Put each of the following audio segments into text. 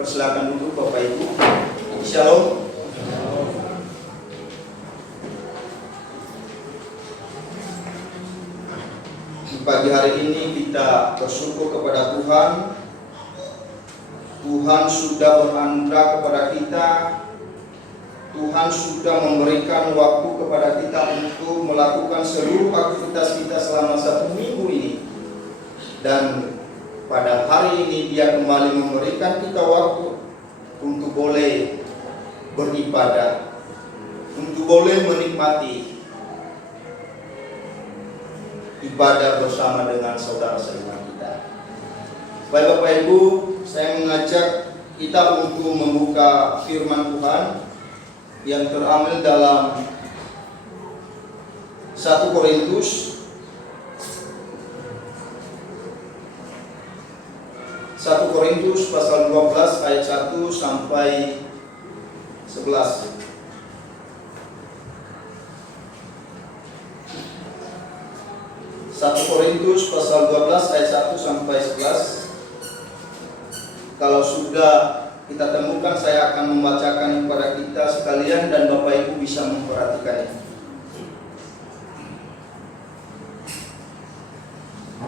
Persilakan duduk Bapak Ibu. Shalom. Di pagi hari ini kita bersyukur kepada Tuhan. Tuhan sudah beranugerah kepada kita. Tuhan sudah memberikan waktu kepada kita untuk melakukan seluruh aktivitas kita selama 1 minggu ini. Dan pada hari ini Dia kembali memberikan kita waktu untuk boleh beribadah, untuk boleh menikmati ibadah bersama dengan saudara seiman kita. Baik Bapak Ibu, saya mengajak kita untuk membuka firman Tuhan yang terambil dalam 1 Korintus 1 Korintus pasal 12 ayat 1 sampai 11. 1 Korintus pasal 12 ayat 1 sampai 11. Kalau sudah kita temukan, saya akan membacakan kepada kita sekalian dan Bapak Ibu bisa memperhatikannya.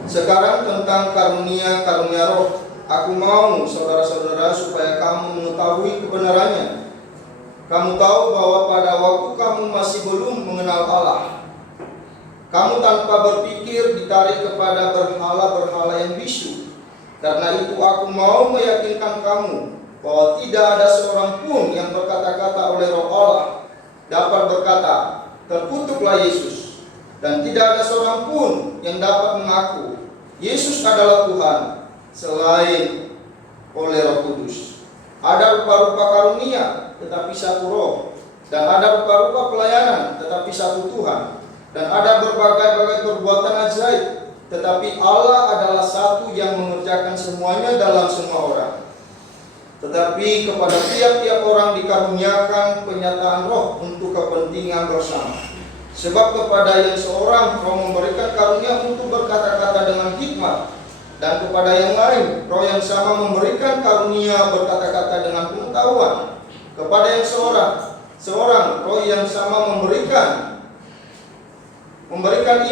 Sekarang tentang karunia roh, aku mau saudara-saudara supaya kamu mengetahui kebenarannya. Kamu tahu bahwa pada waktu kamu masih belum mengenal Allah, kamu tanpa berpikir ditarik kepada berhala-berhala yang bisu. Karena itu aku mau meyakinkan kamu bahwa tidak ada seorang pun yang berkata-kata oleh Roh Allah dapat berkata, terkutuklah Yesus. Dan tidak ada seorang pun yang dapat mengaku Yesus adalah Tuhan selain oleh Roh Kudus. Ada rupa-rupa karunia, tetapi satu Roh. Dan ada rupa-rupa pelayanan, tetapi satu Tuhan. Dan ada berbagai-bagai perbuatan ajaib, tetapi Allah adalah satu yang mengerjakan semuanya dalam semua orang. Tetapi kepada tiap-tiap orang dikaruniakan penyataan Roh untuk kepentingan bersama. Sebab kepada yang seorang Roh memberikan karunia untuk berkata-kata dengan hikmat, dan kepada yang lain Roh yang sama memberikan karunia berkata-kata dengan pengetahuan. Kepada yang seorang Roh yang sama memberikan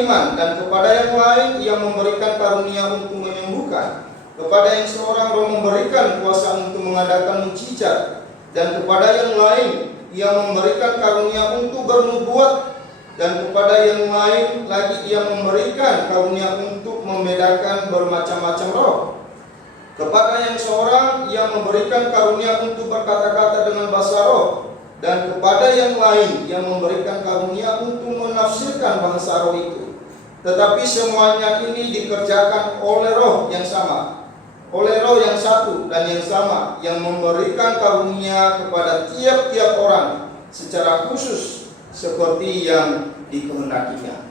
iman, dan kepada yang lain Ia memberikan karunia untuk menyembuhkan. Kepada yang seorang Roh memberikan kuasa untuk mengadakan mukjizat, dan kepada yang lain Ia memberikan karunia untuk bernubuat, dan kepada yang lain lagi Ia memberikan karunia untuk membedakan bermacam-macam roh. Kepada yang seorang Ia memberikan karunia untuk berkata-kata dengan bahasa roh, dan kepada yang lain Ia memberikan karunia untuk menafsirkan bahasa roh itu. Tetapi semuanya ini dikerjakan oleh Roh yang sama, oleh Roh yang satu dan yang sama, yang memberikan karunia kepada tiap-tiap orang secara khusus seperti yang dikehendakinya.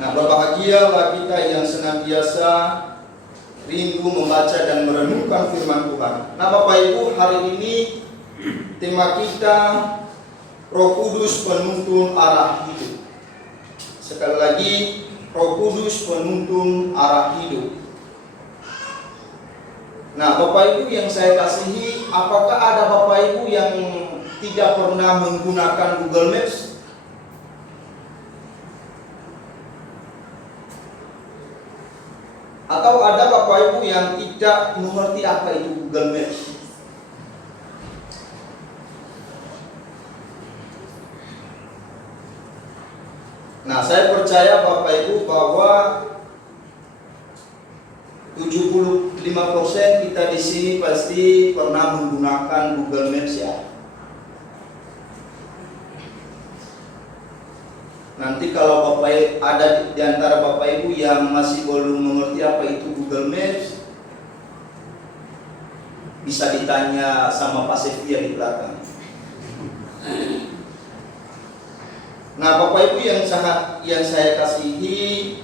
Nah, berbahagialah kita yang senantiasa rindu membaca dan merenungkan firman Tuhan. Nah, Bapak Ibu, hari ini tema kita Roh Kudus penuntun arah hidup. Sekali lagi, Roh Kudus penuntun arah hidup. Nah, Bapak Ibu yang saya kasihi, apakah ada Bapak Ibu yang tidak pernah menggunakan Google Maps? Atau ada Bapak Ibu yang tidak mengerti apa itu Google Maps? Nah, saya percaya Bapak Ibu bahwa 75% kita di sini pasti pernah menggunakan Google Maps ya. Nanti kalau Bapak ada di antara Bapak Ibu yang masih belum mengerti apa itu Google Maps, bisa ditanya sama Pak Setia di belakang. Nah, Bapak Ibu yang saya kasihi,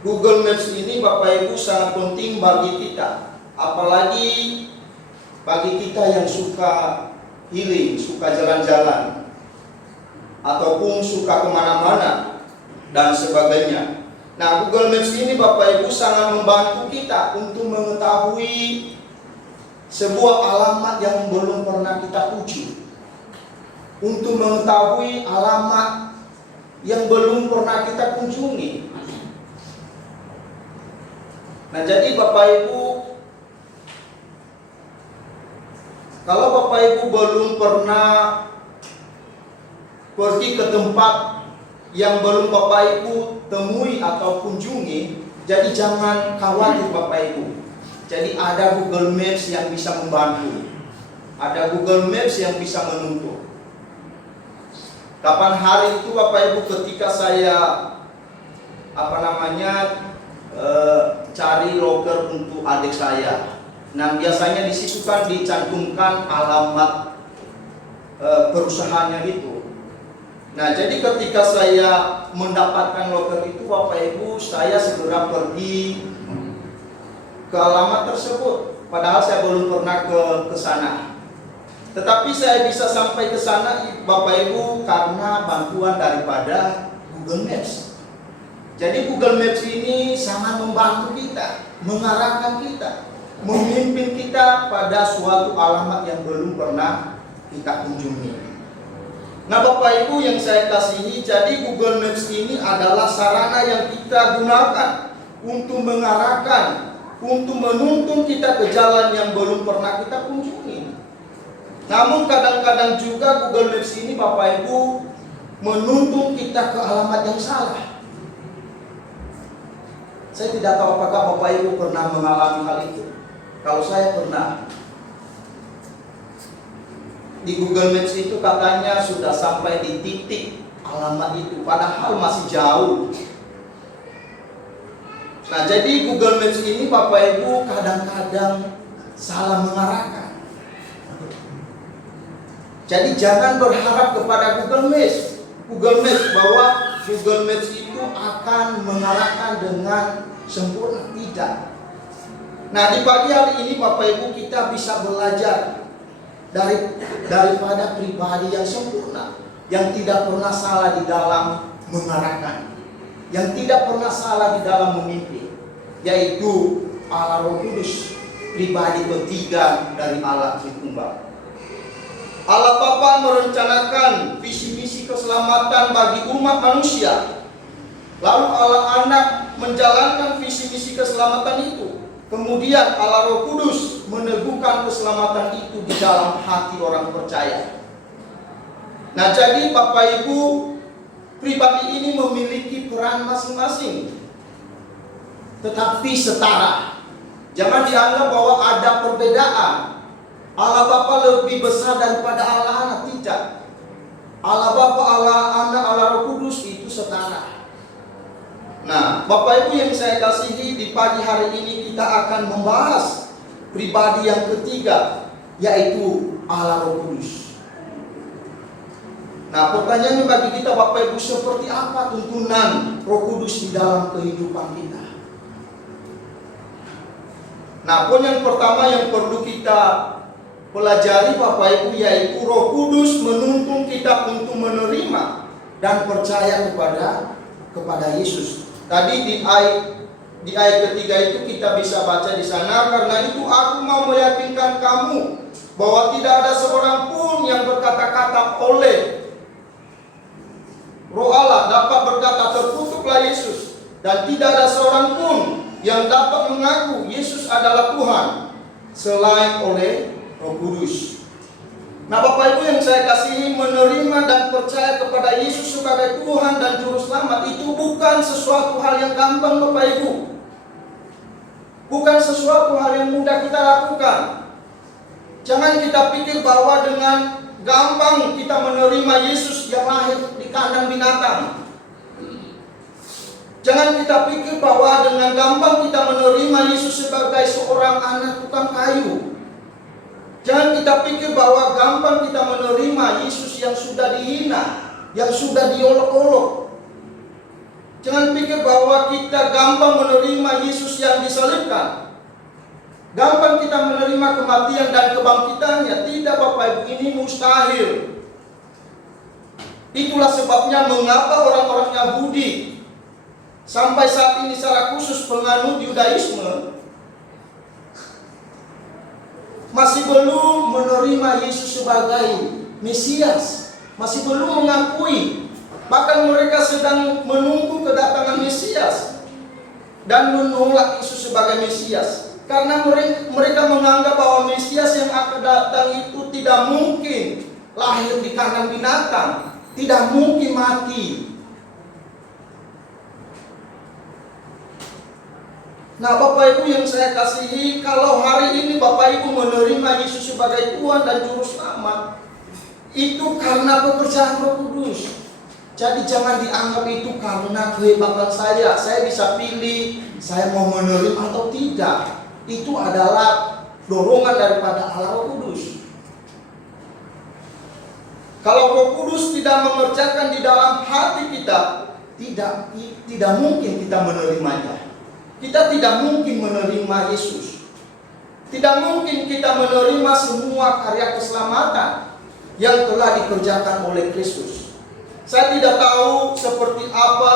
Google Maps ini Bapak Ibu sangat penting bagi kita, apalagi bagi kita yang suka healing, suka jalan-jalan, ataupun suka kemana-mana dan sebagainya. Nah, Google Maps ini Bapak Ibu sangat membantu kita untuk mengetahui sebuah alamat yang belum pernah kita tuju, untuk mengetahui alamat yang belum pernah kita kunjungi. Nah, jadi Bapak Ibu, kalau Bapak Ibu belum pernah pergi ke tempat yang belum Bapak Ibu temui atau kunjungi, jadi jangan khawatir Bapak Ibu. Jadi ada Google Maps yang bisa membantu, ada Google Maps yang bisa menuntun. Kapan hari itu Bapak Ibu ketika saya cari loker untuk adik saya. Nah, biasanya di situ kan dicantumkan alamat perusahaannya gitu. Nah, jadi ketika saya mendapatkan loker itu Bapak Ibu, saya segera pergi ke alamat tersebut. Padahal saya belum pernah ke sana. Tetapi saya bisa sampai ke sana Bapak Ibu karena bantuan daripada Google Maps. Jadi Google Maps ini sangat membantu kita, mengarahkan kita, memimpin kita pada suatu alamat yang belum pernah kita kunjungi. Nah Bapak Ibu yang saya kasihi, jadi Google Maps ini adalah sarana yang kita gunakan untuk mengarahkan, untuk menuntun kita ke jalan yang belum pernah kita kunjungi. Namun kadang-kadang juga Google Maps ini Bapak Ibu menuntun kita ke alamat yang salah. Saya tidak tahu apakah Bapak Ibu pernah mengalami hal itu. Kalau saya pernah. Di Google Maps itu katanya sudah sampai di titik alamat itu, padahal masih jauh. Nah, jadi Google Maps ini Bapak Ibu kadang-kadang salah mengarahkan. Jadi jangan berharap kepada Google Maps bahwa Google Maps itu akan mengarahkan dengan sempurna, tidak. Nah, di pagi hari ini Bapak Ibu kita bisa belajar daripada pribadi yang sempurna, yang tidak pernah salah di dalam mengarahkan, yang tidak pernah salah di dalam memimpin, yaitu Allah Roh Kudus, pribadi ketiga dari Allah Tritunggal. Allah Bapa merencanakan visi-misi keselamatan bagi umat manusia, lalu Allah Anak menjalankan visi-misi keselamatan itu. Kemudian Allah Roh Kudus meneguhkan keselamatan itu di dalam hati orang percaya. Nah, jadi Bapak Ibu, pribadi ini memiliki peran masing-masing, tetapi setara. Jangan dianggap bahwa ada perbedaan. Allah Bapa lebih besar daripada Allah Anak, tidak. Allah Bapa, Allah Anak, Allah Roh Kudus itu setara. Nah, Bapak Ibu yang saya kasihi, di pagi hari ini kita akan membahas pribadi yang ketiga, yaitu Allah Roh Kudus. Nah, pertanyaannya bagi kita Bapak Ibu, seperti apa tuntunan Roh Kudus di dalam kehidupan kita? Nah, poin yang pertama yang perlu kita pelajari Bapak Ibu, yaitu Roh Kudus menuntun kita untuk menerima dan percaya kepada Yesus. Tadi di ayat ketiga itu kita bisa baca di sana, karena itu aku mau meyakinkan kamu bahwa tidak ada seorang pun yang berkata-kata oleh Roh Allah dapat berkata terkutuklah Yesus, dan tidak ada seorang pun yang dapat mengaku Yesus adalah Tuhan selain oleh Roh Kudus. Nah Bapak Ibu yang saya kasihi, menerima dan percaya kepada Yesus sebagai Tuhan dan Juru Selamat itu bukan sesuatu hal yang gampang Bapak Ibu. Bukan sesuatu hal yang mudah kita lakukan. Jangan kita pikir bahwa dengan gampang kita menerima Yesus yang lahir di kandang binatang. Jangan kita pikir bahwa dengan gampang kita menerima Yesus sebagai seorang anak tukang kayu. Jangan kita pikir bahwa gampang kita menerima Yesus yang sudah dihina, yang sudah diolok-olok. Jangan pikir bahwa kita gampang menerima Yesus yang disalibkan. Gampang kita menerima kematian dan kebangkitannya. Tidak Bapak Ibu, ini mustahil. Itulah sebabnya mengapa orang-orang Yahudi sampai saat ini secara khusus penganut Yudaisme masih belum menerima Yesus sebagai Mesias, masih belum mengakui, bahkan mereka sedang menunggu kedatangan Mesias dan menolak Yesus sebagai Mesias karena mereka menganggap bahwa Mesias yang akan datang itu tidak mungkin lahir di kandang binatang, tidak mungkin mati. Nah, Bapak Ibu yang saya kasihi, kalau hari ini Bapak Ibu menerima Yesus sebagai Tuhan dan Juru Selamat, itu karena pekerjaan Roh Kudus. Jadi jangan dianggap itu karena kehebatan saya bisa pilih, saya mau menerima atau tidak. Itu adalah dorongan daripada Allah Roh Kudus. Kalau Roh Kudus tidak mengerjakan di dalam hati kita, tidak mungkin kita menerimanya. Kita tidak mungkin menerima Yesus. Tidak mungkin kita menerima semua karya keselamatan yang telah dikerjakan oleh Kristus. Saya tidak tahu seperti apa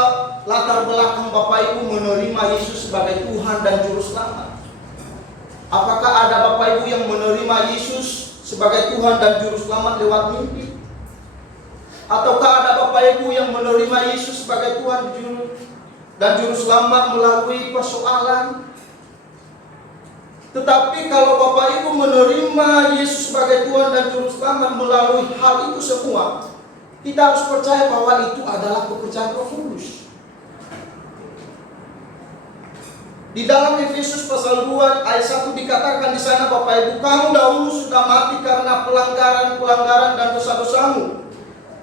latar belakang Bapak Ibu menerima Yesus sebagai Tuhan dan Juru Selamat. Apakah ada Bapak Ibu yang menerima Yesus sebagai Tuhan dan Juru Selamat lewat mimpi? Ataukah ada Bapak Ibu yang menerima Yesus sebagai Tuhan dan Juru Selamat melalui persoalan? Tetapi kalau Bapak Ibu menerima Yesus sebagai Tuhan dan Juru Selamat melalui hal itu semua, kita harus percaya bahwa itu adalah pekerjaan Roh Kudus. Di dalam Efesus pasal 2 ayat 1 dikatakan di sana, Bapak Ibu, kamu dahulu sudah mati karena pelanggaran dan dosa-dosamu.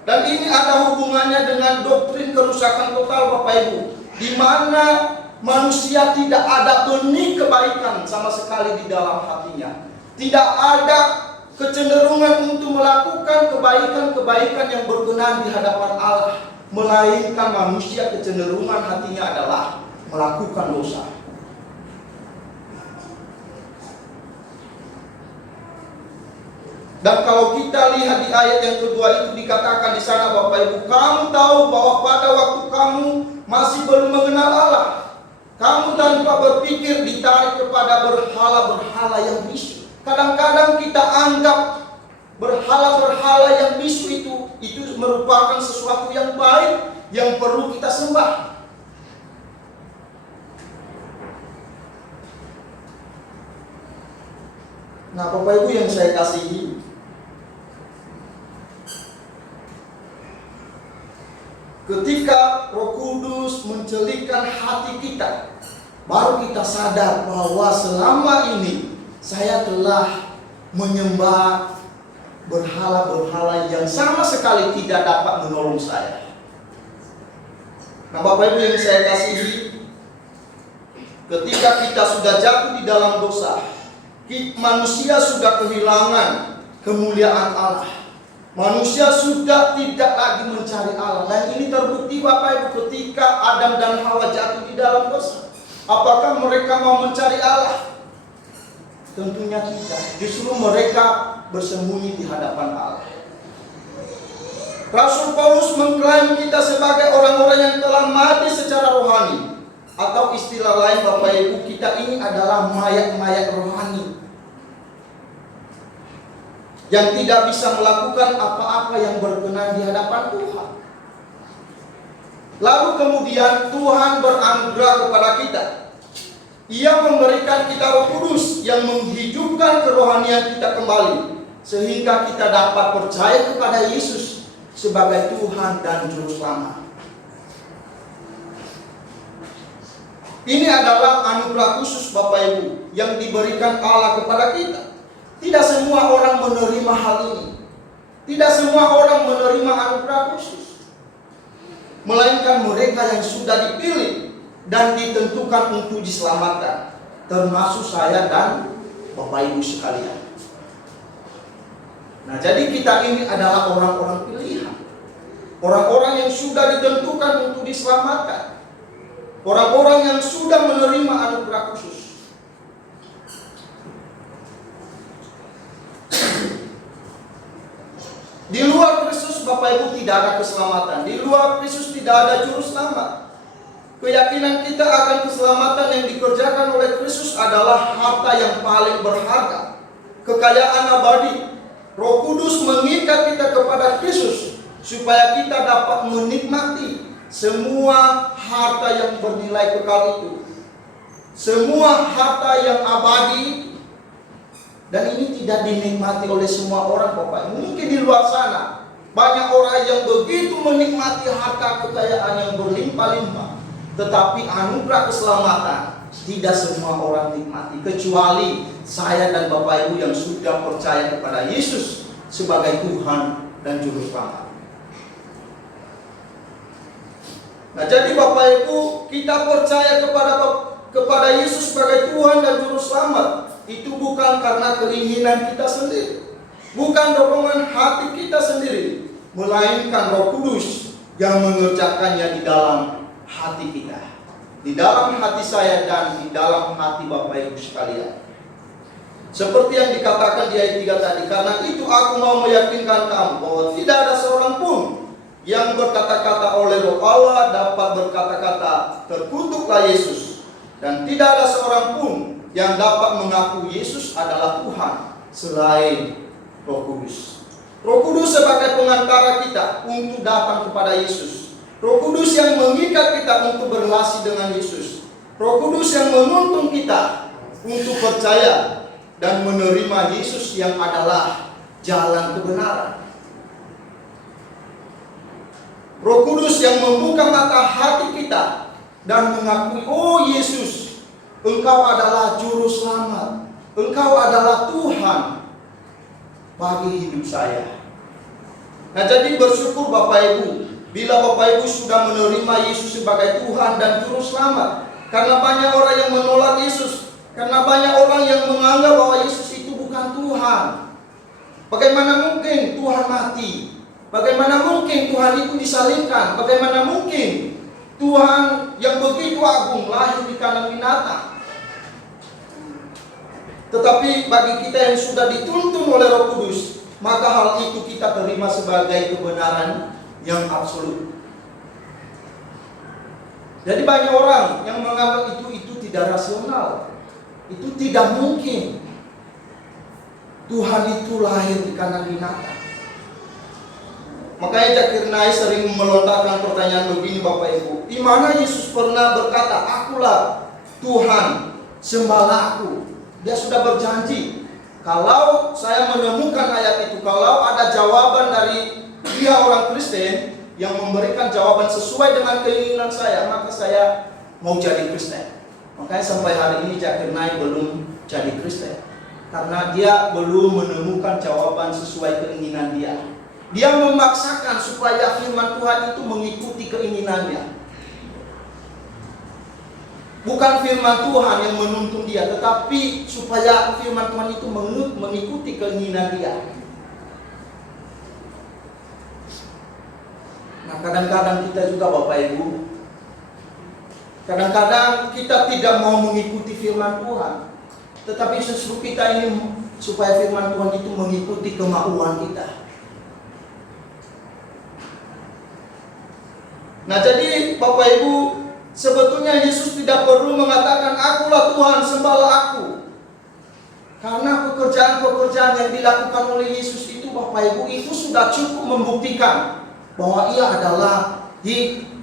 Dan ini ada hubungannya dengan doktrin kerusakan total, Bapak Ibu, di mana manusia tidak ada benih kebaikan sama sekali di dalam hatinya. Tidak ada kecenderungan untuk melakukan kebaikan-kebaikan yang berkenan di hadapan Allah, melainkan manusia kecenderungan hatinya adalah melakukan dosa. Dan kalau kita lihat di ayat yang kedua itu dikatakan di sana, Bapak Ibu, kamu tahu bahwa pada waktu kamu masih belum mengenal Allah, kamu tanpa berpikir ditarik kepada berhala-berhala yang bisu. Kadang-kadang kita anggap berhala-berhala yang bisu itu merupakan sesuatu yang baik yang perlu kita sembah. Nah, Bapak Ibu yang saya kasihi, ketika Roh Kudus mencelikkan hati kita, baru kita sadar bahwa selama ini saya telah menyembah berhala-berhala yang sama sekali tidak dapat menolong saya. Nah, Bapak Ibu yang saya kasihi, ketika kita sudah jatuh di dalam dosa, manusia sudah kehilangan kemuliaan Allah. Manusia sudah tidak lagi mencari Allah. Dan ini terbukti, Bapak Ibu, ketika Adam dan Hawa jatuh di dalam dosa. Apakah mereka mau mencari Allah? Tentunya tidak. Justru mereka bersembunyi di hadapan Allah. Rasul Paulus mengklaim kita sebagai orang-orang yang telah mati secara rohani. Atau istilah lain, Bapak Ibu, kita ini adalah mayat-mayat rohani yang tidak bisa melakukan apa-apa yang berkenan di hadapan Tuhan. Lalu kemudian Tuhan beranugerah kepada kita. Ia memberikan kita Roh Kudus yang menghidupkan kerohanian kita kembali, sehingga kita dapat percaya kepada Yesus sebagai Tuhan dan Juru Selamat. Ini adalah anugerah khusus, Bapak Ibu, yang diberikan Allah kepada kita. Tidak semua orang menerima hal ini. Tidak semua orang menerima anugerah khusus, melainkan mereka yang sudah dipilih dan ditentukan untuk diselamatkan, termasuk saya dan Bapak Ibu sekalian. Nah, jadi kita ini adalah orang-orang pilihan, orang-orang yang sudah ditentukan untuk diselamatkan, orang-orang yang sudah menerima anugerah khusus. Di luar Kristus, Bapak Ibu, tidak ada keselamatan. Di luar Kristus tidak ada Juru Selamat. Keyakinan kita akan keselamatan yang dikerjakan oleh Kristus adalah harta yang paling berharga, kekayaan abadi. Roh Kudus mengikat kita kepada Kristus supaya kita dapat menikmati semua harta yang bernilai kekal itu, semua harta yang abadi. Dan ini tidak dinikmati oleh semua orang, Bapak. Mungkin di luar sana banyak orang yang begitu menikmati harta kekayaan yang berlimpah-limpah, tetapi anugerah keselamatan tidak semua orang nikmati, kecuali saya dan Bapak Ibu yang sudah percaya kepada Yesus sebagai Tuhan dan Juru Selamat. Nah, jadi Bapak Ibu, kita percaya kepada Yesus sebagai Tuhan dan Juru Selamat itu bukan karena keinginan kita sendiri, bukan dorongan hati kita sendiri, melainkan Roh Kudus yang mengerjakannya di dalam hati kita, di dalam hati saya dan di dalam hati Bapak Ibu sekalian. Seperti yang dikatakan di ayat 3 tadi, karena itu aku mau meyakinkan kamu bahwa tidak ada seorang pun yang berkata-kata oleh Roh Allah dapat berkata-kata terkutuklah Yesus, dan tidak ada seorang pun yang dapat mengaku Yesus adalah Tuhan selain Roh Kudus. Roh Kudus sebagai pengantara kita untuk datang kepada Yesus. Roh Kudus yang mengikat kita untuk berrelasi dengan Yesus. Roh Kudus yang menuntun kita untuk percaya dan menerima Yesus yang adalah jalan kebenaran. Roh Kudus yang membuka mata hati kita dan mengakui, oh Yesus, Engkau adalah Juru Selamat, Engkau adalah Tuhan bagi hidup saya. Nah, jadi bersyukur Bapak Ibu, bila Bapak Ibu sudah menerima Yesus sebagai Tuhan dan Juru Selamat. Karena banyak orang yang menolak Yesus, karena banyak orang yang menganggap bahwa Yesus itu bukan Tuhan. Bagaimana mungkin Tuhan mati? Bagaimana mungkin Tuhan itu disalibkan? Bagaimana mungkin Tuhan yang begitu agung lahir di kandang binatang? Tetapi bagi kita yang sudah dituntun oleh Roh Kudus, maka hal itu kita terima sebagai kebenaran yang absolut. Jadi banyak orang yang menganggap itu tidak rasional, itu tidak mungkin Tuhan itu lahir di kandang binatang. Makanya Zakirnai sering melontarkan pertanyaan begini Bapak Ibu, di mana Yesus pernah berkata, akulah Tuhan, sembahlah aku. Dia sudah berjanji, kalau saya menemukan ayat itu, kalau ada jawaban dari dia orang Kristen yang memberikan jawaban sesuai dengan keinginan saya, maka saya mau jadi Kristen. Makanya sampai hari ini Zakirnai belum jadi Kristen, karena dia belum menemukan jawaban sesuai keinginan dia. Dia memaksakan supaya firman Tuhan itu mengikuti keinginannya. Bukan firman Tuhan yang menuntun dia, tetapi supaya firman Tuhan itu mengikuti keinginan dia. Nah, kadang-kadang kita juga Bapak Ibu, kadang-kadang kita tidak mau mengikuti firman Tuhan, tetapi justru kita ini supaya firman Tuhan itu mengikuti kemauan kita. Nah, jadi Bapak Ibu, sebetulnya Yesus tidak perlu mengatakan akulah Tuhan, sembahlah aku. Karena pekerjaan-pekerjaan yang dilakukan oleh Yesus itu Bapak Ibu, itu sudah cukup membuktikan bahwa ia adalah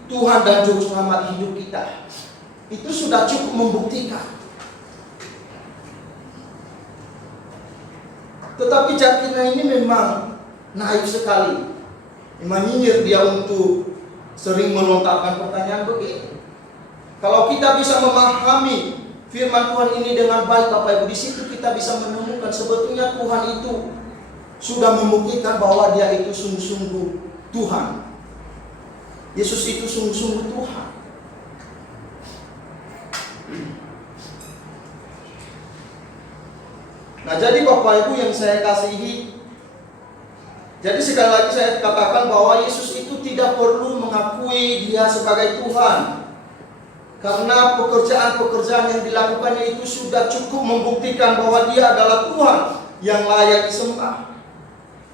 Tuhan dan Juru Selamat hidup kita. Itu sudah cukup membuktikan. Tetapi Zakirnai ini memang naif sekali. Memang nyinyir dia untuk sering melontarkan pertanyaan begini. Kalau kita bisa memahami firman Tuhan ini dengan baik Bapak Ibu, di situ kita bisa menemukan sebetulnya Tuhan itu sudah membuktikan bahwa dia itu sungguh-sungguh Tuhan. Yesus itu sungguh-sungguh Tuhan. Nah, jadi Bapak Ibu yang saya kasihi, jadi sekali lagi saya katakan bahwa Yesus itu tidak perlu mengakui dia sebagai Tuhan, karena pekerjaan-pekerjaan yang dilakukannya itu sudah cukup membuktikan bahwa dia adalah Tuhan yang layak disembah.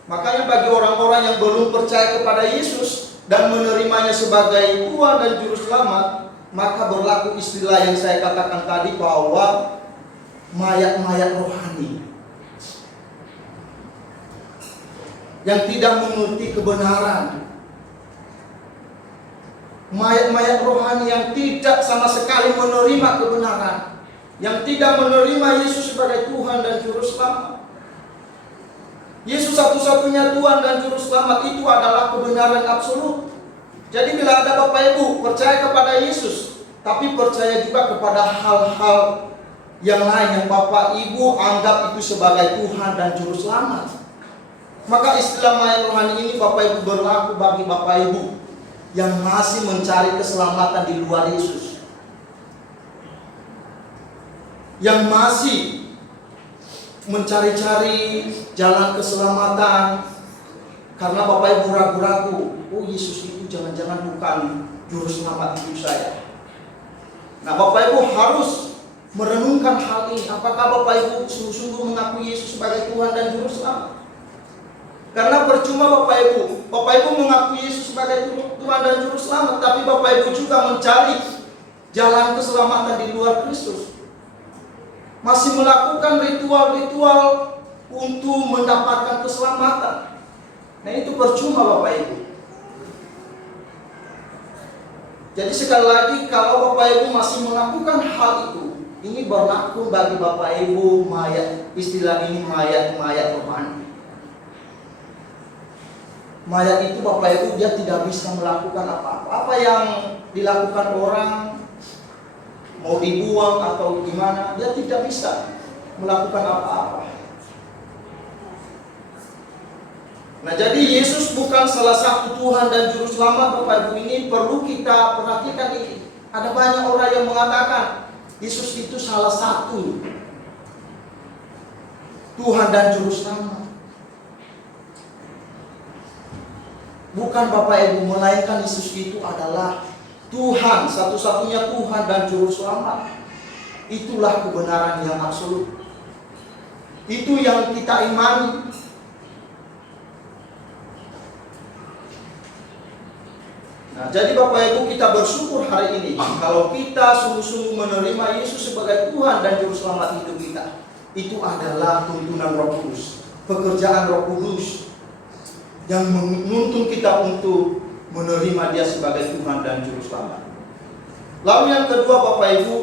Makanya bagi orang-orang yang belum percaya kepada Yesus dan menerimanya sebagai Tuhan dan Juru Selamat, maka berlaku istilah yang saya katakan tadi bahwa mayat-mayat rohani yang tidak mengerti kebenaran, mayat-mayat rohani yang tidak sama sekali menerima kebenaran, yang tidak menerima Yesus sebagai Tuhan dan Juru Selamat. Yesus satu-satunya Tuhan dan Juru Selamat itu adalah kebenaran absolut. Jadi bila ada Bapak Ibu percaya kepada Yesus, tapi percaya juga kepada hal-hal yang lain yang Bapak Ibu anggap itu sebagai Tuhan dan Juru Selamat, maka istilah mayat rohani ini Bapak Ibu berlaku bagi Bapak Ibu yang masih mencari keselamatan di luar Yesus, yang masih mencari-cari jalan keselamatan karena Bapak Ibu ragu-ragu, oh Yesus itu jangan-jangan bukan Juru Selamat hidup saya. Nah, Bapak Ibu harus merenungkan hal ini. Apakah Bapak Ibu sungguh-sungguh mengakui Yesus sebagai Tuhan dan Juru Selamat? Karena percuma Bapak Ibu mengakui Yesus sebagai Tuhan dan Juru Selamat, tapi Bapak Ibu juga mencari jalan keselamatan di luar Kristus, masih melakukan ritual-ritual untuk mendapatkan keselamatan. Nah, itu percuma Bapak Ibu. Jadi sekali lagi, kalau Bapak Ibu masih melakukan hal itu, ini berlaku bagi Bapak Ibu istilah ini mayat rohani. Mayat itu Bapak Ibu dia tidak bisa melakukan apa-apa. Apa yang dilakukan orang, mau dibuang atau gimana, dia tidak bisa melakukan apa-apa. Nah, jadi Yesus bukan salah satu Tuhan dan Juru Selamat Bapak Ibu, ini perlu kita perhatikan ini. Ada banyak orang yang mengatakan Yesus itu salah satu Tuhan dan Juru Selamat. Bukan Bapak Ibu, melainkan Yesus itu adalah Tuhan, satu-satunya Tuhan dan Juru Selamat. Itulah kebenaran yang absolut. Itu yang kita imani. Nah, jadi Bapak Ibu, kita bersyukur hari ini kalau kita sungguh-sungguh menerima Yesus sebagai Tuhan dan Juru Selamat hidup kita. Itu adalah tuntunan Roh Kudus, pekerjaan Roh Kudus yang menuntun kita untuk menerima Dia sebagai Tuhan dan Juru Selamat. Lalu yang kedua Bapak Ibu,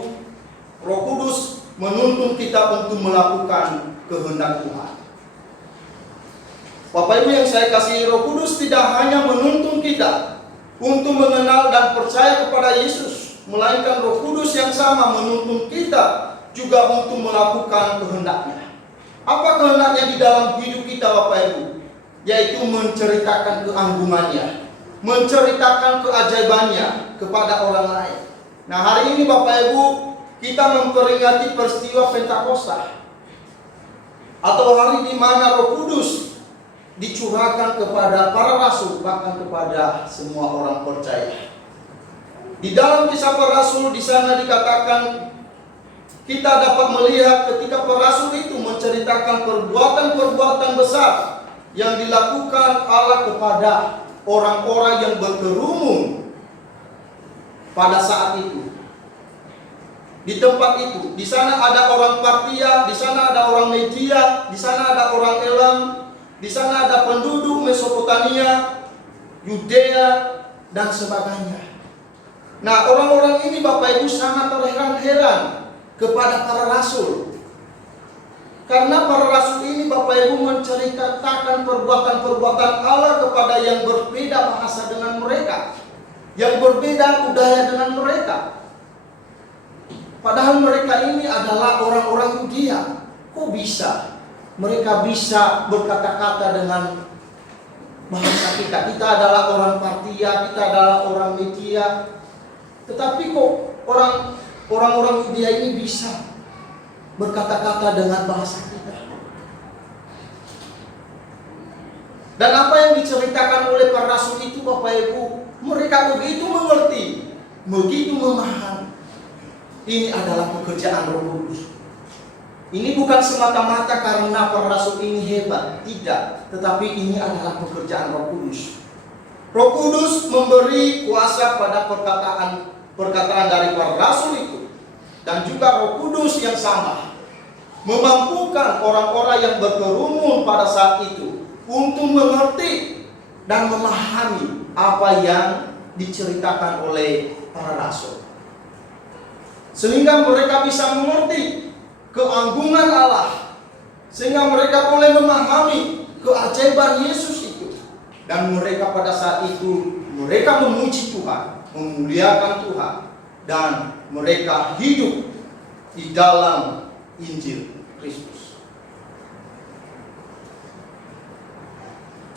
Roh Kudus menuntun kita untuk melakukan kehendak Tuhan. Bapak Ibu yang saya kasihi, Roh Kudus tidak hanya menuntun kita untuk mengenal dan percaya kepada Yesus, melainkan Roh Kudus yang sama menuntun kita juga untuk melakukan kehendaknya. Apa kehendaknya di dalam hidup kita Bapak Ibu? Yaitu menceritakan keagungannya, menceritakan keajaibannya kepada orang lain. Nah, hari ini Bapak Ibu, kita memperingati peristiwa Pentakosta, atau hari di mana Roh Kudus dicurahkan kepada para rasul, bahkan kepada semua orang percaya. Di dalam kisah para rasul di sana dikatakan kita dapat melihat ketika para rasul itu menceritakan perbuatan-perbuatan besar yang dilakukan Allah kepada orang-orang yang berkerumun pada saat itu. Di tempat itu, di sana ada orang Partia, di sana ada orang Media, di sana ada orang Elam, di sana ada penduduk Mesopotamia, Yudea, dan sebagainya. Nah, orang-orang ini Bapak Ibu sangat terheran-heran kepada para rasul. Karena para rasul ini Bapak Ibu menceritakan perbuatan-perbuatan Allah kepada yang berbeda bahasa dengan mereka, yang berbeda budaya dengan mereka. Padahal mereka ini adalah orang-orang Yudea. Kok bisa? Mereka bisa berkata-kata dengan bahasa kita. Kita adalah orang Partia, kita adalah orang Media. Tetapi kok orang-orang Yudea ini bisa berkata-kata dengan bahasa kita. Dan apa yang diceritakan oleh para rasul itu Bapak Ibu, mereka begitu mengerti, begitu memahami. Ini adalah pekerjaan Roh Kudus. Ini bukan semata-mata karena para rasul ini hebat, tidak, tetapi ini adalah pekerjaan Roh Kudus. Roh Kudus memberi kuasa pada perkataan perkataan dari para rasul itu dan juga Roh Kudus yang sama memampukan orang-orang yang berkerumun pada saat itu untuk mengerti dan memahami apa yang diceritakan oleh para rasul, sehingga mereka bisa mengerti keagungan Allah, sehingga mereka boleh memahami keajaiban Yesus itu. Dan mereka pada saat itu mereka memuji Tuhan, memuliakan Tuhan, dan mereka hidup di dalam Injil Kristus.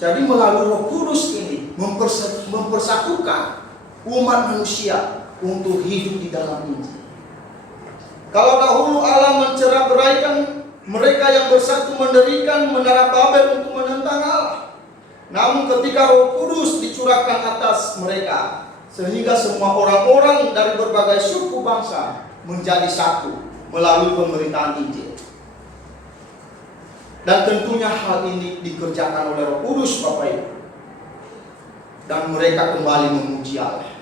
Jadi melalui Roh Kudus ini mempersatukan umat manusia untuk hidup di dalam Injil. Kalau dahulu Allah mencerai-beraikan mereka yang bersatu mendirikan menara Babel untuk menentang Allah. Namun ketika Roh Kudus dicurahkan atas mereka, sehingga semua orang-orang dari berbagai suku bangsa menjadi satu melalui pemberitaan Injil. Dan tentunya hal ini dikerjakan oleh Roh Kudus, Bapak Ibu. Dan mereka kembali memuji Allah,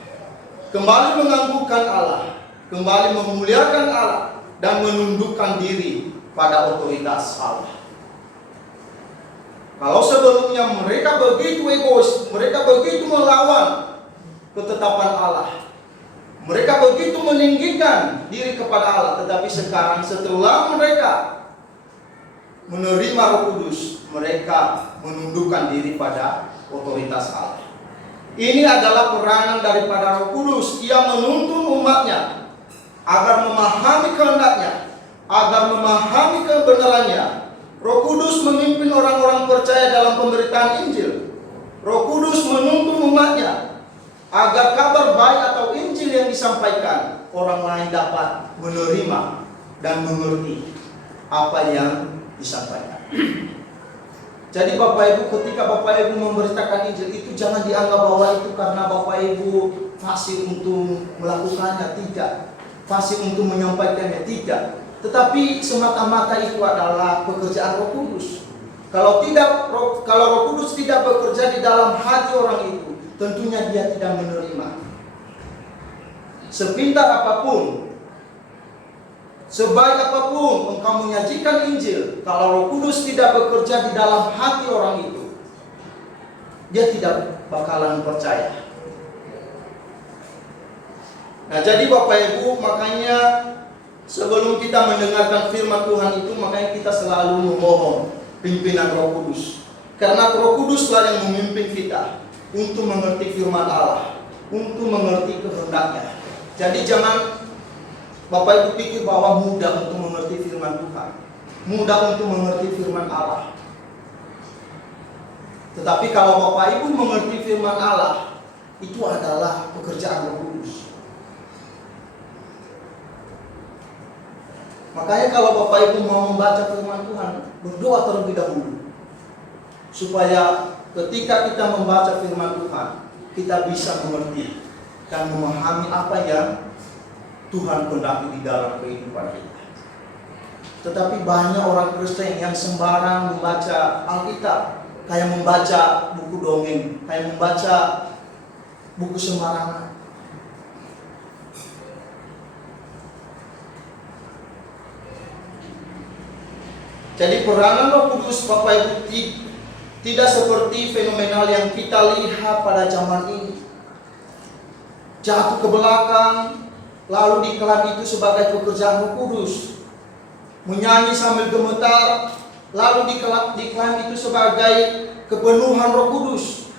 kembali menganggungkan Allah, kembali memuliakan Allah, dan menundukkan diri pada otoritas Allah. Kalau sebelumnya mereka begitu egois, mereka begitu melawan ketetapan Allah, mereka begitu meninggikan diri kepada Allah, tetapi sekarang setelah mereka menerima Roh Kudus, mereka menundukkan diri pada otoritas Allah. Ini adalah peranan daripada Roh Kudus. Ia menuntun umatnya agar memahami kehendaknya, agar memahami kebenarannya. Roh Kudus memimpin orang-orang percaya dalam pemberitaan Injil. Roh Kudus menuntun umatnya agar kabar baik atau Injil yang disampaikan orang lain dapat menerima dan mengerti apa yang disampaikan. Jadi Bapak Ibu, ketika Bapak Ibu memberitakan Injil itu jangan dianggap bahwa itu karena Bapak Ibu fasih untuk melakukannya, tidak. Fasih untuk menyampaikannya, tidak. Tetapi semata-mata itu adalah pekerjaan Roh Kudus. Kalau Roh Kudus tidak bekerja di dalam hati orang itu, tentunya dia tidak menerima. Sepintar apapun, sebaik apapun engkau menyajikan Injil, kalau Roh Kudus tidak bekerja di dalam hati orang itu, dia tidak bakalan percaya. Nah, jadi Bapak Ibu, makanya sebelum kita mendengarkan firman Tuhan itu, makanya kita selalu memohon pimpinan Roh Kudus. Karena Roh Kuduslah yang memimpin kita untuk mengerti firman Allah, untuk mengerti kehendaknya. Jadi jangan Bapak Ibu pikir bahwa mudah untuk mengerti firman Tuhan, mudah untuk mengerti firman Allah. Tetapi kalau Bapak Ibu mengerti firman Allah, itu adalah pekerjaan Roh Kudus. Makanya kalau Bapak Ibu mau membaca firman Tuhan, berdoa terlebih dahulu, supaya ketika kita membaca firman Tuhan, kita bisa mengerti dan memahami apa yang Tuhan kehendaki di dalam kehidupan kita. Tetapi banyak orang Kristen yang sembarang membaca Alkitab, kayak membaca buku dongeng, kayak membaca buku sembarangan. Jadi peranan Roh Kudus Bapak Ibu tidak seperti fenomenal yang kita lihat pada zaman ini. Jatuh ke belakang, lalu diklaim itu sebagai pekerjaan Roh Kudus. Menyanyi sambil gemetar, lalu diklaim itu sebagai kepenuhan Roh Kudus.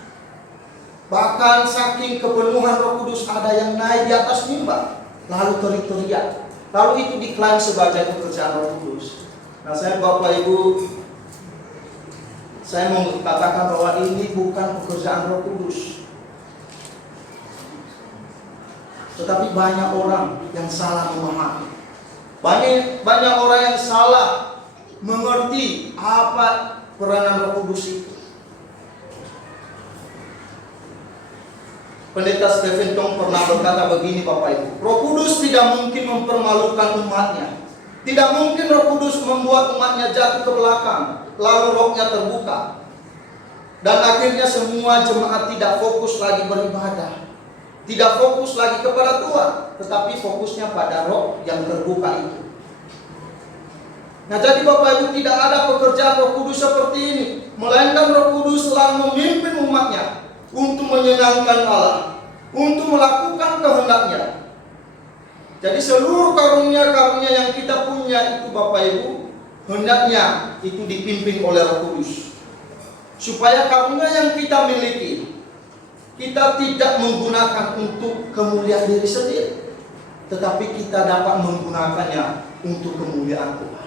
Bahkan saking kepenuhan Roh Kudus ada yang naik di atas mimbar, lalu teriak-teriak. Lalu itu diklaim sebagai pekerjaan Roh Kudus. Nah, Bapak Ibu, saya mau katakan bahwa ini bukan pekerjaan Roh Kudus. Tetapi banyak orang yang salah memahami. Banyak orang yang salah mengerti apa peranan Roh Kudus itu. Pendeta Stephen Tong pernah berkata begini Bapak Ibu, Roh Kudus tidak mungkin mempermalukan umatnya. Tidak mungkin Roh Kudus membuat umatnya jatuh ke belakang, lalu rohnya terbuka, dan akhirnya semua jemaat tidak fokus lagi beribadah. Tidak fokus lagi kepada Tuhan, tetapi fokusnya pada roh yang terbuka itu. Nah, jadi Bapak Ibu, tidak ada pekerjaan Roh Kudus seperti ini, melainkan Roh Kudus selalu memimpin umatnya untuk menyenangkan Allah, untuk melakukan kehendaknya. Jadi seluruh karunia-karunia yang kita punya itu Bapak Ibu, hendaknya itu dipimpin oleh Roh Kudus. Supaya karunia yang kita miliki, kita tidak menggunakan untuk kemuliaan diri sendiri, tetapi kita dapat menggunakannya untuk kemuliaan Tuhan.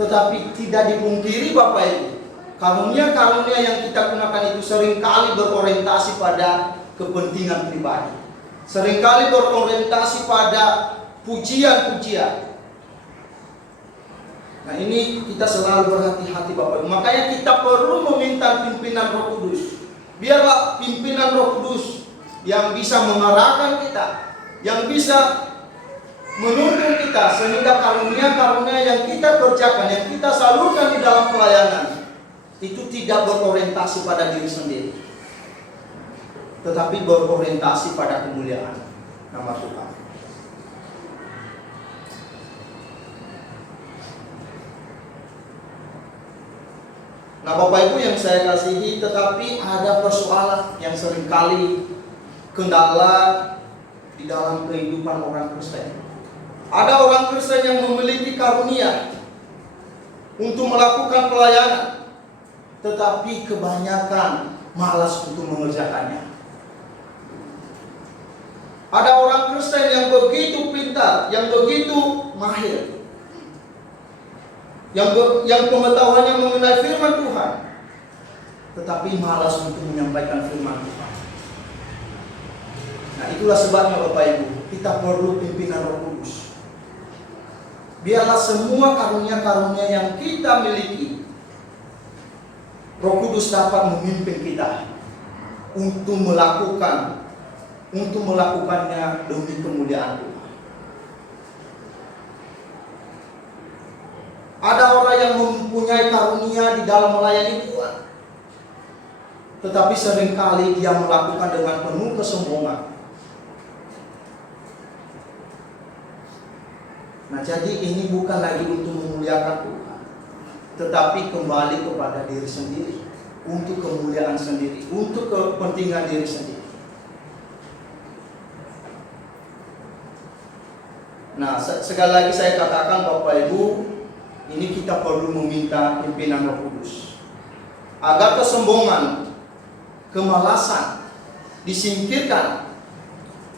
Tetapi tidak dipungkiri Bapak Ibu, karunia-karunia yang kita gunakan itu seringkali berorientasi pada kepentingan pribadi, seringkali berorientasi pada pujian-pujian. Nah, ini kita selalu berhati-hati Bapak Ibu. Makanya kita perlu meminta pimpinan Roh Kudus. Biarlah pimpinan Roh Kudus yang bisa mengarahkan kita, yang bisa menuntun kita, sehingga karunia-karunia yang kita kerjakan, yang kita salurkan di dalam pelayanan, itu tidak berorientasi pada diri sendiri, tetapi berorientasi pada kemuliaan nama Tuhan. Nah Bapak Ibu yang saya kasihi, tetapi ada persoalan yang seringkali kendala di dalam kehidupan orang Kristen. Ada orang Kristen yang memiliki karunia untuk melakukan pelayanan, tetapi kebanyakan malas untuk mengerjakannya. Ada orang Kristen yang begitu pintar, yang begitu mahir, yang pengetahuannya mengenai firman Tuhan, tetapi malas untuk menyampaikan firman Tuhan. Nah, itulah sebabnya Bapak Ibu, kita perlu pimpinan Roh Kudus. Biarlah semua karunia-karunia yang kita miliki, Roh Kudus dapat memimpin kita untuk melakukannya demi kemuliaan Tuhan. Ada orang yang mempunyai karunia di dalam melayani Tuhan, tetapi seringkali dia melakukan dengan penuh kesombongan. Nah, jadi ini bukan lagi untuk memuliakan Tuhan, tetapi kembali kepada diri sendiri, untuk kemuliaan sendiri, untuk kepentingan diri sendiri. Nah, sekali lagi saya katakan Bapak Ibu, ini kita perlu meminta pimpinan Roh Kudus, agar kesombongan, kemalasan disingkirkan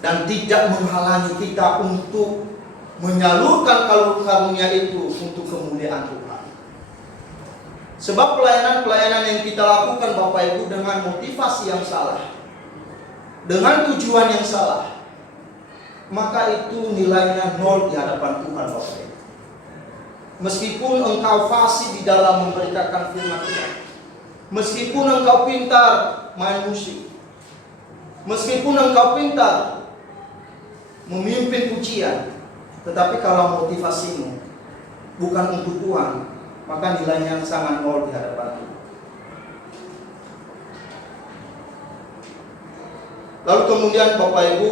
dan tidak menghalangi kita untuk menyalurkan karunia itu untuk kemuliaan Tuhan. Sebab pelayanan-pelayanan yang kita lakukan Bapak Ibu dengan motivasi yang salah, dengan tujuan yang salah, maka itu nilainya nol di hadapan Tuhan Bapak Ibu. Meskipun engkau fasih di dalam memberitakan firman Tuhan, meskipun engkau pintar main musik, meskipun engkau pintar memimpin pujian, tetapi kalau motivasimu bukan untuk Tuhan, maka nilainya sangat nol di hadapan Tuhan. Lalu kemudian Bapak Ibu,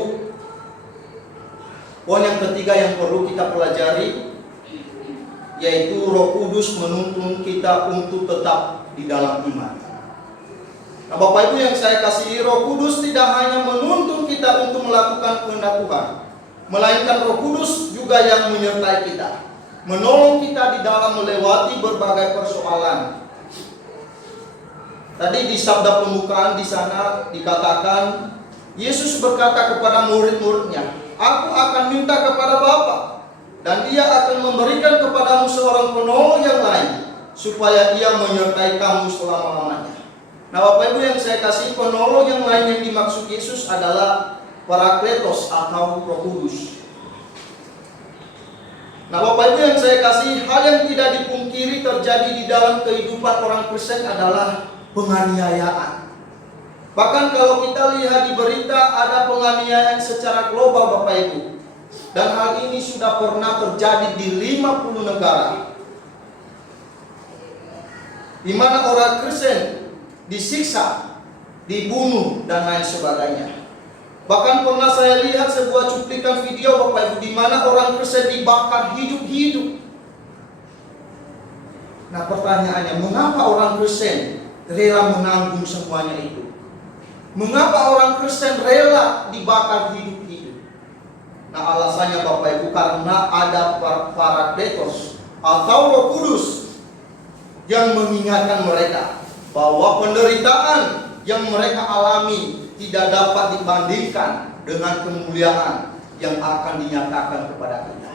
poin yang ketiga yang perlu kita pelajari, yaitu Roh Kudus menuntun kita untuk tetap di dalam iman. Nah Bapak Ibu yang saya kasihi, Roh Kudus tidak hanya menuntun kita untuk melakukan kehendak Tuhan, melainkan Roh Kudus juga yang menyertai kita, menolong kita di dalam melewati berbagai persoalan. Tadi di sabda pembukaan di sana dikatakan, Yesus berkata kepada murid-muridnya, "Aku akan minta kepada Bapa, dan Dia akan memberikan kepadamu seorang penolong yang lain, supaya Ia menyertai kamu selama-lamanya." Nah Bapak Ibu yang saya kasih, penolong yang lain yang dimaksud Yesus adalah Parakletos atau Roh Kudus. Nah Bapak Ibu yang saya kasih, hal yang tidak dipungkiri terjadi di dalam kehidupan orang Kristen adalah penganiayaan. Bahkan kalau kita lihat di berita, ada penganiayaan secara global Bapak Ibu. Dan hal ini sudah pernah terjadi di 50 negara, di mana orang Kristen disiksa, dibunuh, dan lain sebagainya. Bahkan pernah saya lihat sebuah cuplikan video Bapak Ibu di mana orang Kristen dibakar hidup-hidup. Nah pertanyaannya, mengapa orang Kristen rela menanggung semuanya itu? Mengapa orang Kristen rela dibakar hidup-hidup? Nah alasannya Bapak Ibu, karena ada Parakletos atau Roh Kudus yang mengingatkan mereka bahwa penderitaan yang mereka alami tidak dapat dibandingkan dengan kemuliaan yang akan dinyatakan kepada kita.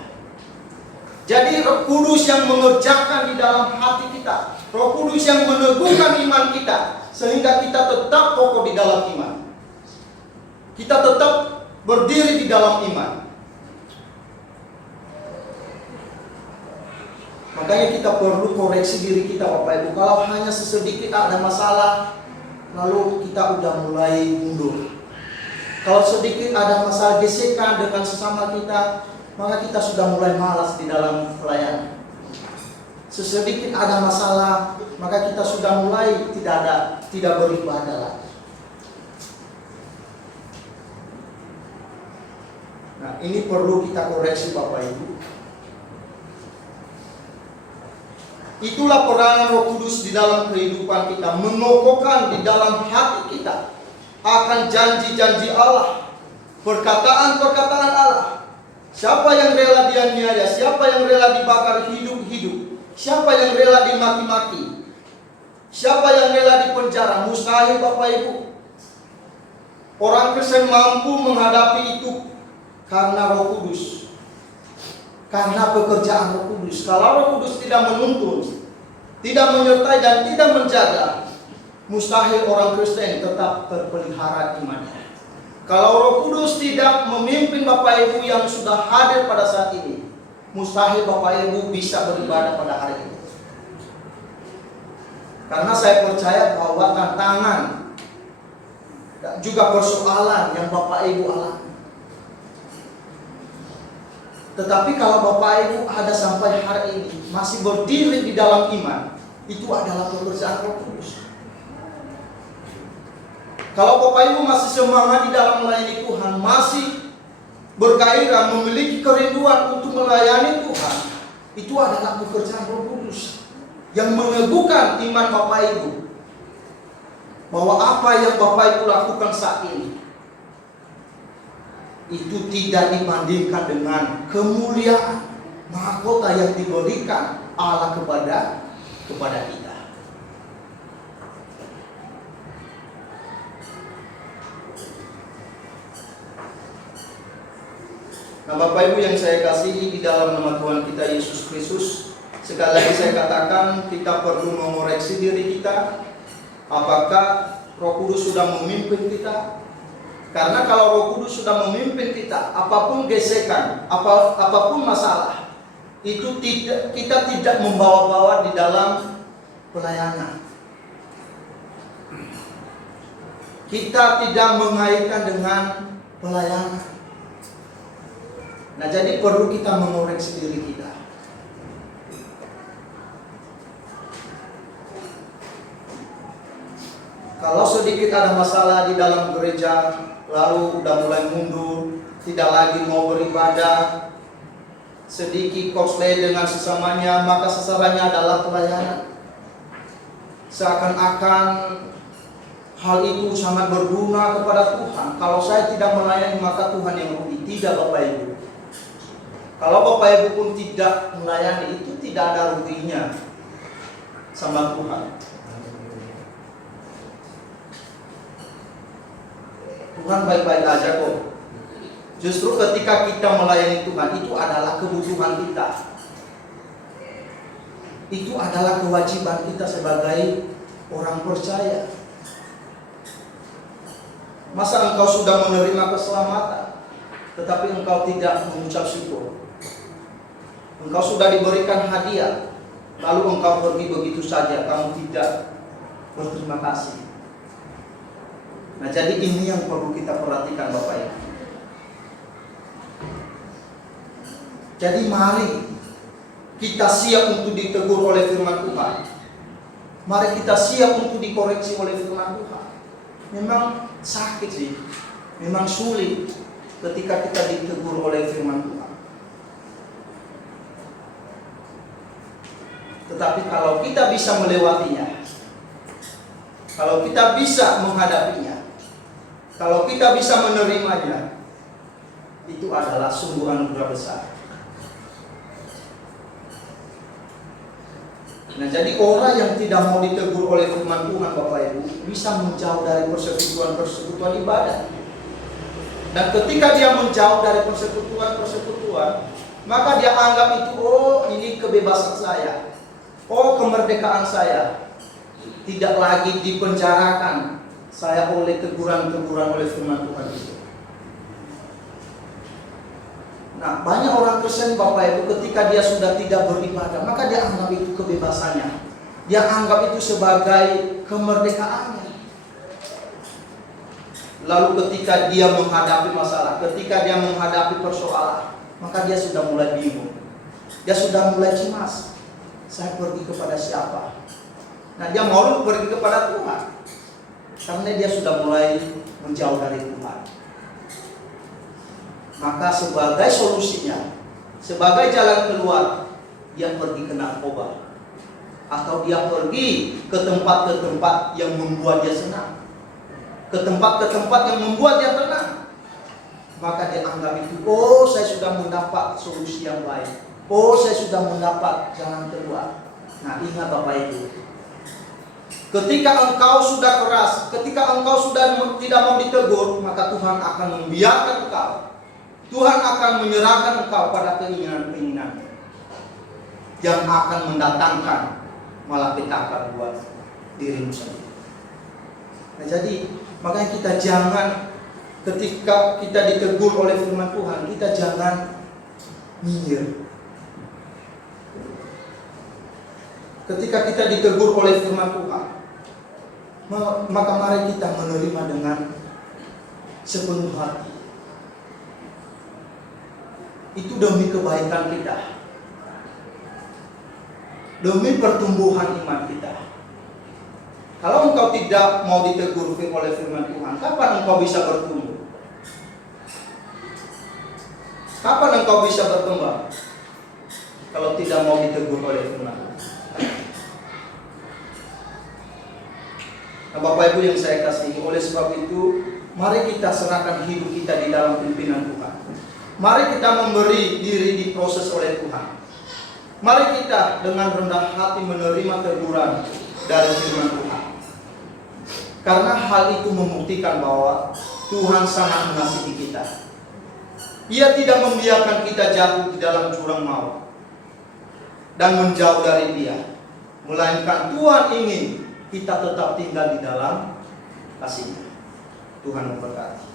Jadi Roh Kudus yang mengerjakan di dalam hati kita, Roh Kudus yang meneguhkan iman kita, sehingga kita tetap kokoh di dalam iman. Kita tetap berdiri di dalam iman. Makanya kita perlu koreksi diri kita Bapak Ibu. Kalau hanya sesedikit ada masalah, lalu kita udah mulai mundur. Kalau sedikit ada masalah gesekan dengan sesama kita, maka kita sudah mulai malas di dalam pelayanan. Sesedikit ada masalah, maka kita sudah mulai tidak beribadah lagi. Nah, ini perlu kita koreksi Bapak Ibu. Itulah peranan Roh Kudus di dalam kehidupan kita, mengokohkan di dalam hati kita akan janji-janji Allah, perkataan-perkataan Allah. Siapa yang rela dianiaya, siapa yang rela dibakar hidup-hidup, siapa yang rela dimaki-maki, siapa yang rela dipenjara, mustahil Bapak Ibu. Orang Kristen mampu menghadapi itu karena Roh Kudus, karena pekerjaan Roh Kudus. Kalau Roh Kudus tidak menuntun, tidak menyertai dan tidak menjaga, mustahil orang Kristen tetap terpelihara imannya. Kalau Roh Kudus tidak memimpin Bapak Ibu yang sudah hadir pada saat ini, mustahil Bapak Ibu bisa beribadah pada hari ini. Karena saya percaya bahwa tantangan dan juga persoalan yang Bapak Ibu alami. Tetapi kalau Bapak Ibu ada sampai hari ini masih berdiri di dalam iman, itu adalah pekerjaan Roh Kudus. Kalau Bapak Ibu masih semangat di dalam melayani Tuhan, masih bergairah, memiliki kerinduan untuk melayani Tuhan, itu adalah pekerjaan Roh Kudus yang meneguhkan iman Bapak Ibu bahwa apa yang Bapak Ibu lakukan saat ini itu tidak dibandingkan dengan kemuliaan mahkota yang diberikan Allah kepada kita. Nah Bapak Ibu yang saya kasihi di dalam nama Tuhan kita Yesus Kristus, sekali lagi saya katakan kita perlu mengoreksi diri kita. Apakah Roh Kudus sudah memimpin kita? Karena kalau Roh Kudus sudah memimpin kita, apapun gesekan, apapun masalah, itu kita tidak membawa-bawa di dalam pelayanan. Kita tidak mengaitkan dengan pelayanan. Nah, jadi perlu kita mengoreksi diri kita. Kalau sedikit ada masalah di dalam gereja, lalu udah mulai mundur, tidak lagi mau beribadah, sedikit korslet dengan sesamanya, maka sasarannya adalah pelayanan. Seakan-akan hal itu sangat berguna kepada Tuhan. Kalau saya tidak melayani, maka Tuhan yang rugi. Tidak Bapak Ibu. Kalau Bapak Ibu pun tidak melayani, itu tidak ada ruginya sama Tuhan. Tuhan baik-baik aja kok. Justru ketika kita melayani Tuhan, itu adalah kebutuhan kita. Itu adalah kewajiban kita sebagai orang percaya. Masa engkau sudah menerima keselamatan, tetapi engkau tidak mengucap syukur? Engkau sudah diberikan hadiah, lalu engkau pergi begitu saja, kamu tidak berterima kasih. Nah, jadi ini yang perlu kita perhatikan Bapak Ibu. Jadi mari kita siap untuk ditegur oleh firman Tuhan. Mari kita siap untuk dikoreksi oleh firman Tuhan. Memang sakit sih, Memang sulit ketika kita ditegur oleh firman Tuhan. Tetapi kalau kita bisa melewatinya, kalau kita bisa menghadapinya, kalau kita bisa menerimanya, itu adalah sungguh anugerah besar. Nah, jadi orang yang tidak mau ditegur oleh firman Tuhan, Bapak Ibu, bisa menjauh dari persekutuan ibadah. Dan ketika dia menjauh dari persekutuan, maka dia anggap itu, oh ini kebebasan saya, oh kemerdekaan saya, tidak lagi dipenjarakan saya oleh teguran-teguran oleh firman Tuhan itu. Nah, banyak orang Kristen, Bapak Ibu, ketika dia sudah tidak beribadah, maka dia anggap itu kebebasannya. Dia anggap itu sebagai kemerdekaannya. Lalu ketika dia menghadapi masalah, ketika dia menghadapi persoalan, maka dia sudah mulai bingung. Dia sudah mulai cemas. Saya pergi kepada siapa? Nah, dia mau pergi kepada Tuhan, karena dia sudah mulai menjauh dari Tuhan. Maka sebagai solusinya, sebagai jalan keluar, dia pergi ke narkoba, atau dia pergi ke tempat-tempat yang membuat dia senang, ke tempat-tempat yang membuat dia tenang. Maka dia anggap itu, oh saya sudah mendapat solusi yang baik, oh saya sudah mendapat jalan keluar. Nah, ingat Bapak Ibu, ketika engkau sudah keras, ketika engkau sudah tidak mau ditegur, maka Tuhan akan membiarkan engkau. Tuhan akan menyerahkan engkau pada keinginan-keinginan yang akan mendatangkan malapetaka buat dirimu sendiri. Nah, jadi makanya kita jangan, ketika kita ditegur oleh firman Tuhan, kita jangan nyinyir. Ketika kita ditegur oleh firman Tuhan, maka mari kita menerima dengan sepenuh hati. Itu demi kebaikan kita, demi pertumbuhan iman kita. Kalau engkau tidak mau ditegur oleh firman Tuhan, kapan engkau bisa bertumbuh? Kapan engkau bisa berkembang? Kalau tidak mau ditegur oleh firman Tuhan. Nah, Bapak Ibu yang saya kasihi, oleh sebab itu, mari kita serahkan hidup kita di dalam pimpinan Tuhan. Mari kita memberi diri diproses oleh Tuhan. Mari kita dengan rendah hati menerima teguran dari firman Tuhan. Karena hal itu membuktikan bahwa Tuhan sangat mengasihi kita. Ia tidak membiarkan kita jatuh di dalam jurang maut dan menjauh dari Dia, melainkan Tuhan ingin kita tetap tinggal di dalam kasih-Nya. Tuhan memberkati.